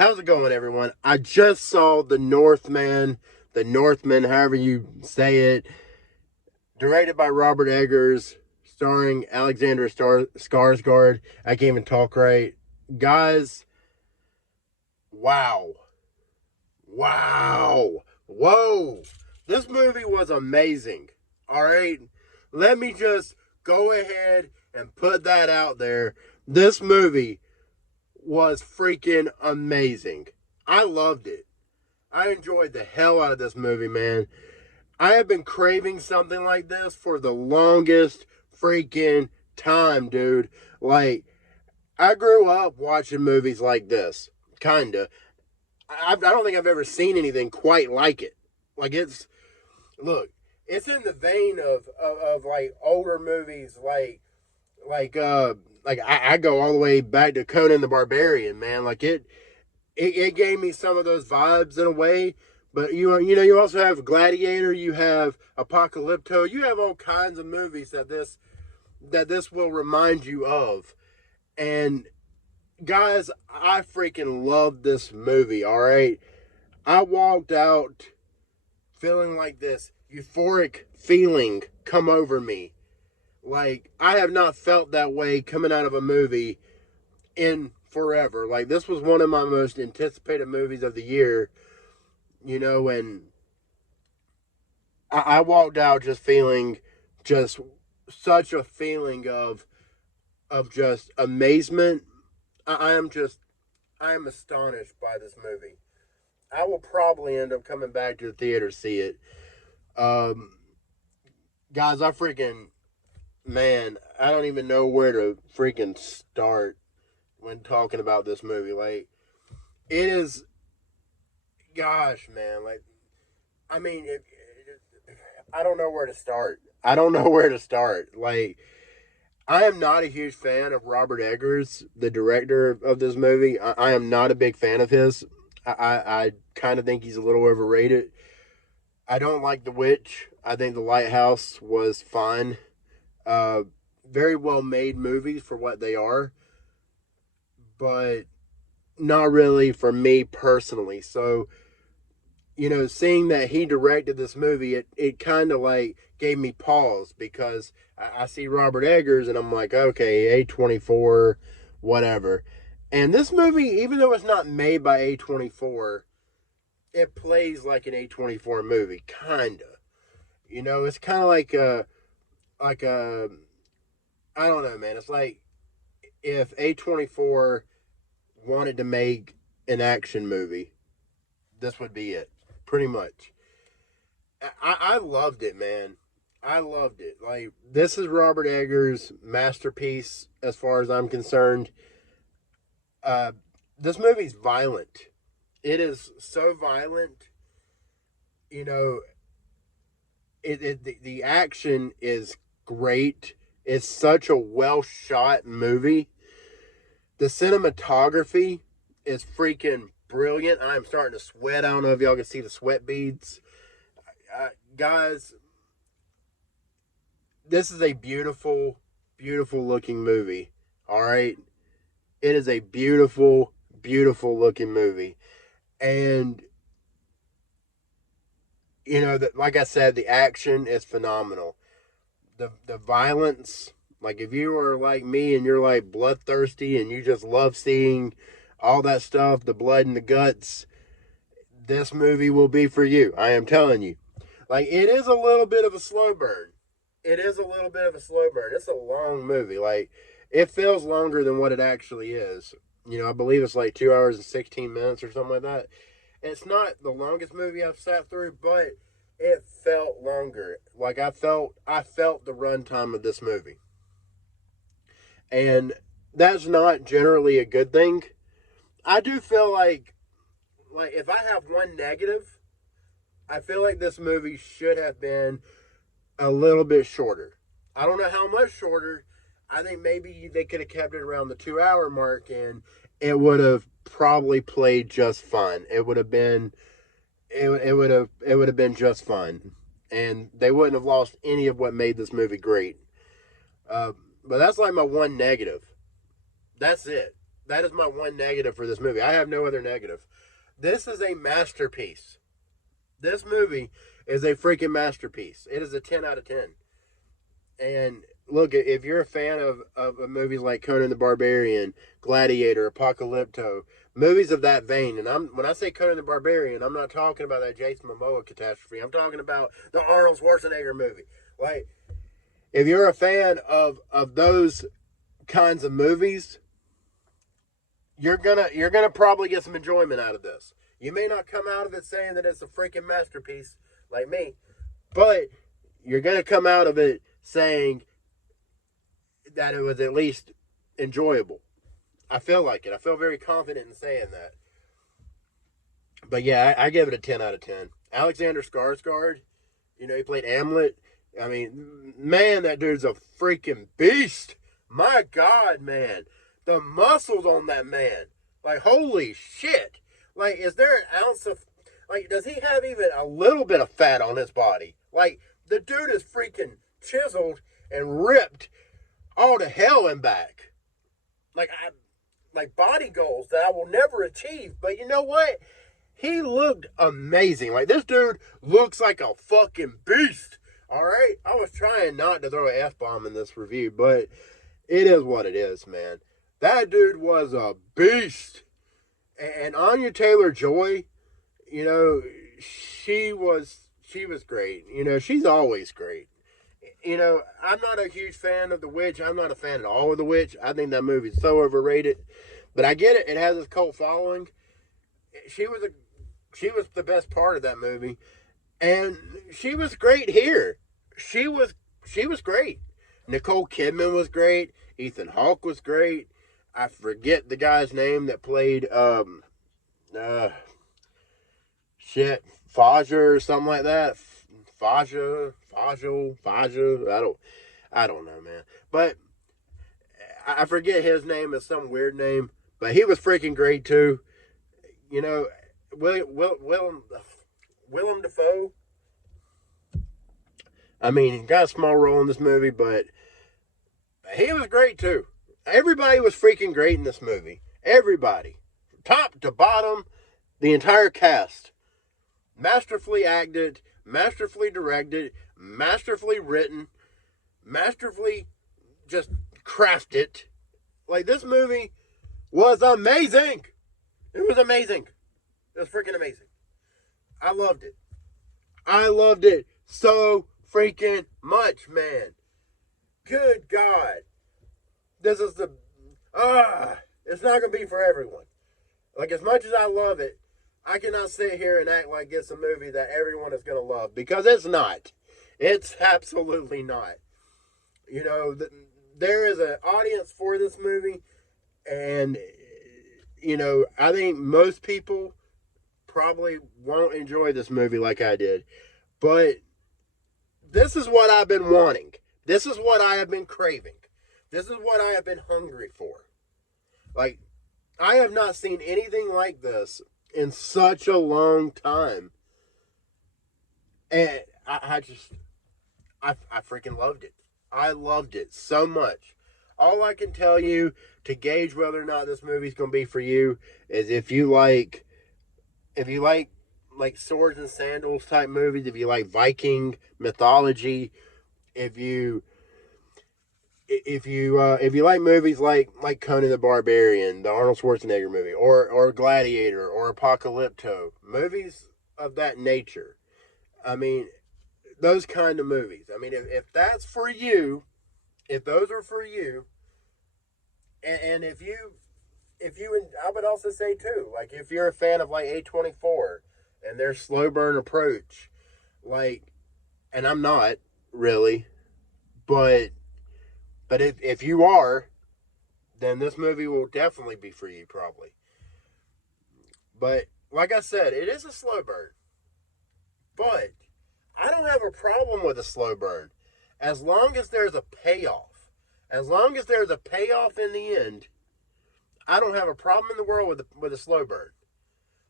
How's it going, everyone? I just saw the Northman, however you say it, directed by Robert Eggers, starring Alexander Skarsgård. I can't even talk right. Guys, wow. Wow. Whoa. This movie was amazing. All right? Let me just go ahead and put that out there. This movie was freaking amazing. I loved it. I enjoyed the hell out of this movie, man. I have been craving something like this for the longest freaking time, dude. Like, I grew up watching movies like this, kinda. I don't think I've ever seen anything quite like it. Like, look, it's in the vein of like older movies, like I go all the way back to Conan the Barbarian, man. Like it gave me some of those vibes in a way. But you also have Gladiator, you have Apocalypto, you have all kinds of movies that this will remind you of. And guys, I freaking love this movie. All right, I walked out feeling like this euphoric feeling come over me. Like I have not felt that way coming out of a movie in forever. Like this was one of my most anticipated movies of the year, and I walked out just feeling just such a feeling of just amazement. I am astonished by this movie. I will probably end up coming back to the theater to see it. Um, Guys, I don't even know where to freaking start when talking about this movie. Like, it is, gosh, man. Like, I mean, I don't know where to start. I don't know where to start. Like, I am not a huge fan of Robert Eggers, the director of this movie. I am not a big fan of his. I kind of think he's a little overrated. I don't like The Witch. I think The Lighthouse was fine. Uh, Very well made movies for what they are, but not really for me personally. So, seeing that he directed this movie, it kind of like gave me pause because I see Robert Eggers and I'm like, okay, A24, whatever. And this movie, even though it's not made by A24, it plays like an A24 movie, kind of. It's kind of like a, I don't know, man. It's like if A24 wanted to make an action movie, this would be it, pretty much. I loved it, man. I loved it. Like, this is Robert Eggers' masterpiece as far as I'm concerned. Uh, this movie's violent. It is so violent. You know, the action is great. It's such a well shot movie. The cinematography is freaking brilliant. I'm starting to sweat. I don't know if y'all can see the sweat beads. Guys, this is a beautiful, beautiful looking movie. All right. It is a beautiful, beautiful looking movie. And, that, like I said, the action is phenomenal. The violence, like if you are like me and you're like bloodthirsty and you just love seeing all that stuff, the blood and the guts, this movie will be for you. I am telling you. Like, it is a little bit of a slow burn. It is a little bit of a slow burn. It's a long movie. Like, it feels longer than what it actually is. I believe it's like 2 hours and 16 minutes or something like that. It's not the longest movie I've sat through, but it felt longer. Like, I felt the runtime of this movie. And that's not generally a good thing. I do feel like if I have one negative, I feel like this movie should have been a little bit shorter. I don't know how much shorter. I think maybe they could have kept it around the 2 hour mark and it would have probably played just fine. It would have been just fine. And they wouldn't have lost any of what made this movie great. But that's like my one negative. That's it. That is my one negative for this movie. I have no other negative. This is a masterpiece. This movie is a freaking masterpiece. It is a 10 out of 10. And look, if you're a fan of movies like Conan the Barbarian, Gladiator, Apocalypto, movies of that vein, and when I say Conan the Barbarian, I'm not talking about that Jason Momoa catastrophe. I'm talking about the Arnold Schwarzenegger movie. Like, if you're a fan of those kinds of movies, you're gonna probably get some enjoyment out of this. You may not come out of it saying that it's a freaking masterpiece like me, but you're gonna come out of it saying that it was at least enjoyable. I feel like it. I feel very confident in saying that. But yeah, I give it a 10 out of 10. Alexander Skarsgård, he played Hamlet. I mean, man, that dude's a freaking beast. My God, man. The muscles on that man. Like, holy shit. Like, is there an ounce of... Like, does he have even a little bit of fat on his body? Like, the dude is freaking chiseled and ripped all to hell and back. Like body goals that I will never achieve. But you know what? He looked amazing. Like, this dude looks like a fucking beast. All right? I was trying not to throw an F-bomb in this review, but it is what it is, man. That dude was a beast. And Anya Taylor-Joy, she was great. She's always great. I'm not a huge fan of The Witch. I'm not a fan at all of The Witch. I think that movie's so overrated. But I get it. It has its cult following. She was the best part of that movie. And she was great here. She was great. Nicole Kidman was great. Ethan Hawke was great. I forget the guy's name that played Faja or something like that. Faja. I don't know, man. But I forget his name. It's some weird name. But he was freaking great too. Willem Dafoe. I mean, he got a small role in this movie, but he was great too. Everybody was freaking great in this movie. Everybody. Top to bottom, the entire cast. Masterfully acted, masterfully directed, masterfully written, masterfully just crafted. Like, this movie was amazing. It was amazing. It was freaking amazing. I loved it. I loved it so freaking much, man. Good God. This is it's not going to be for everyone. Like, as much as I love it, I cannot sit here and act like it's a movie that everyone is going to love, because it's not. It's absolutely not. There is an audience for this movie, and, I think most people probably won't enjoy this movie like I did. But this is what I've been wanting. This is what I have been craving. This is what I have been hungry for. Like, I have not seen anything like this in such a long time. And I freaking loved it. I loved it so much. All I can tell you to gauge whether or not this movie's going to be for you is if you like swords and sandals type movies, if you like Viking mythology, if you like movies like Conan the Barbarian, the Arnold Schwarzenegger movie, or Gladiator, or Apocalypto, movies of that nature. I mean, those kind of movies. I mean, if that's for you, if those are for you, and if you, I would also say too, like, if you're a fan of like A24 and their slow burn approach, like, and I'm not really, but if you are, then this movie will definitely be for you, probably. But like I said, it is a slow burn. But I don't have a problem with a slow burn, as long as there's a payoff. As long as there's a payoff in the end, I don't have a problem in the world with a slow burn.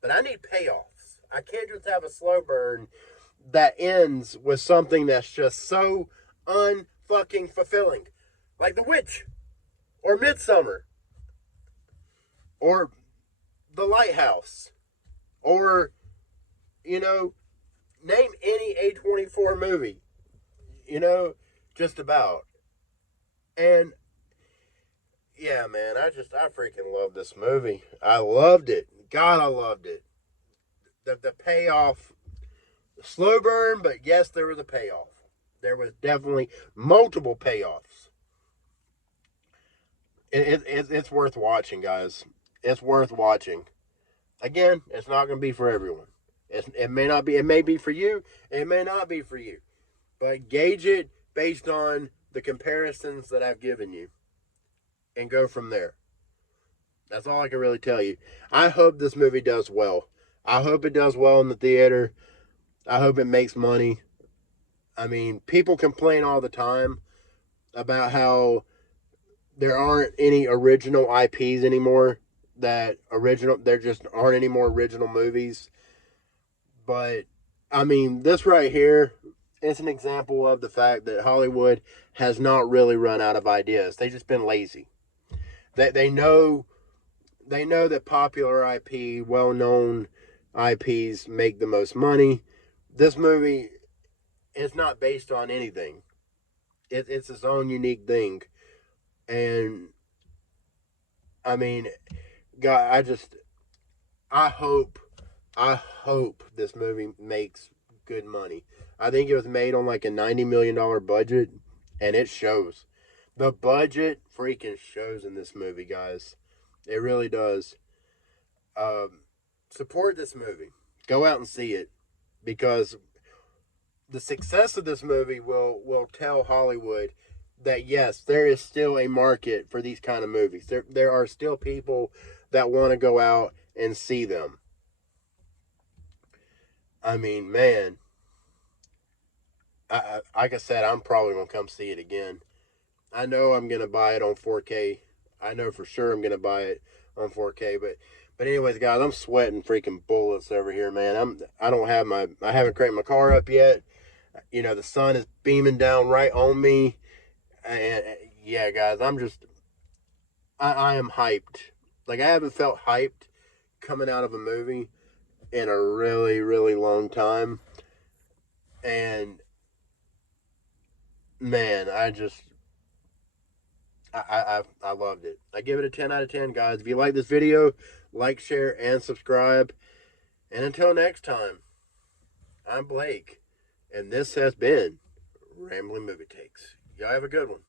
But I need payoffs. I can't just have a slow burn that ends with something that's just so unfucking fulfilling. Like The Witch or Midsummer. or The Lighthouse, or, name any A24 movie, just about. And yeah, man, I freaking love this movie. I loved it. God, I loved it. The payoff, slow burn, but yes, there was a payoff. There was definitely multiple payoffs. It's worth watching, guys. It's worth watching. Again, it's not going to be for everyone. It may not be. It may be for you. It may not be for you. But gauge it based on the comparisons that I've given you, and go from there. That's all I can really tell you. I hope this movie does well. I hope it does well in the theater. I hope it makes money. I mean, people complain all the time about how there aren't any original IPs anymore. There just aren't any more original movies. But I mean, this right here is an example of the fact that Hollywood has not really run out of ideas. They've just been lazy. They know that popular IP, well known IPs make the most money. This movie is not based on anything. It's its own unique thing. And I mean, God, I hope I hope this movie makes good money. I think it was made on like a $90 million budget, and it shows. The budget freaking shows in this movie, guys. It really does. Um, Support this movie. Go out and see it, because the success of this movie will tell Hollywood that yes, there is still a market for these kind of movies. There are still people that want to go out and see them. I mean, man, like I said, I'm probably gonna come see it again. I know I'm gonna buy it on 4K. I know for sure I'm gonna buy it on 4K. But anyways, guys, I'm sweating freaking bullets over here, man. I haven't cranked my car up yet. The sun is beaming down right on me, and yeah, guys, I am hyped. Like, I haven't felt hyped coming out of a movie in a really, really long time. And man, I loved it. I give it a 10 out of 10, guys. If you like this video, like, share, and subscribe. And until next time, I'm Blake, and this has been Rambling Movie Takes. Y'all have a good one.